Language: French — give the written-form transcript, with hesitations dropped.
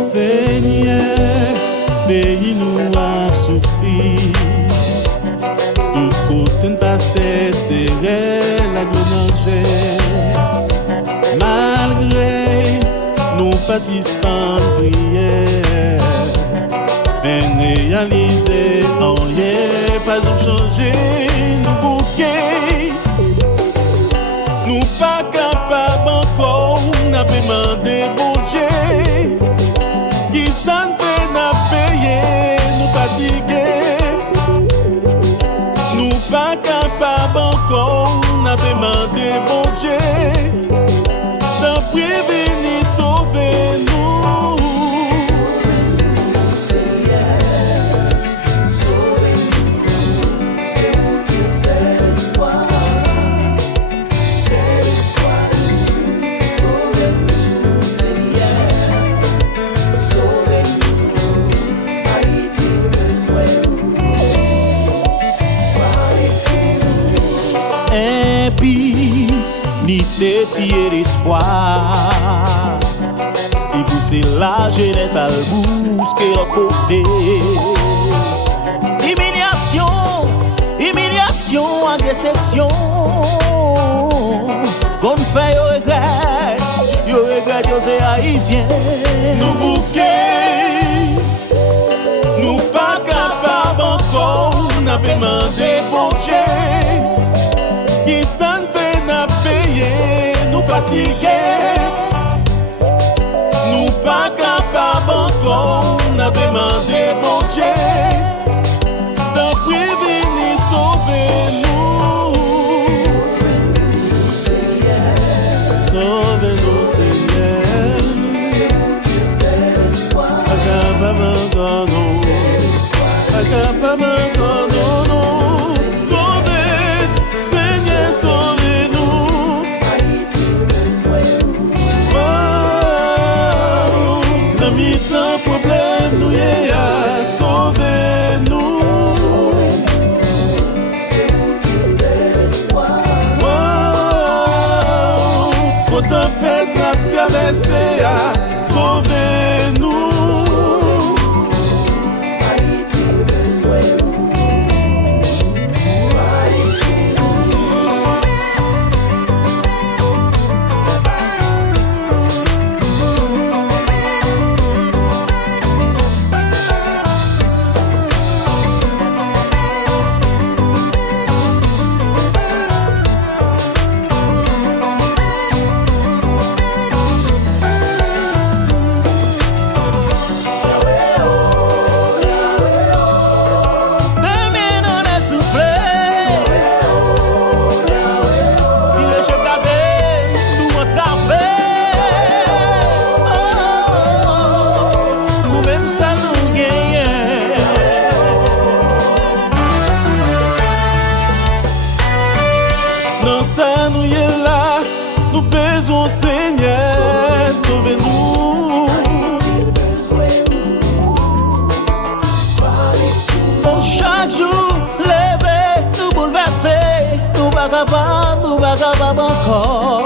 Seigneur, pays nous a souffert. Tout côté ne passait, serrait la gueule. Malgré nous pas suspendre prière, mais réaliser rien, pas changer nous bouquet. Nous pas capables encore, n'a pas demandé bon Dieu. Qui s'en fait n'a payé, nous fatigués. Nous pas capables encore, n'a pas demandé bon Dieu. D'en prévenir, sauver-nous. Ni t'étirer l'espoir, et pousser la jeunesse à le bousquer l'autre côté. Humiliation, humiliation, en déception. Qu'on fait yo regret, yo c'est haïtien. Nous bouquets, nous pas capables encore, n'a pas demandé bon Dieu. Qui s'en fait n'a payé, nous fatigués. Nous pas capables encore, n'a demandé bon Dieu. D'en prévenir, sauver-nous. Sauve-nous, Seigneur. Pas capable encore, non. Pas capable encore, non, non. Tant problème nous y a, sauvez-nous. C'est vous qui c'est l'espoir. Autant peine à traverser, sauvez-nous. Haïti besoin de nous. Ça nous y est là, nous besoin Seigneur, sauvez-nous. Bon, chaque jour, lever, nous bouleverser, nous pas capables encore.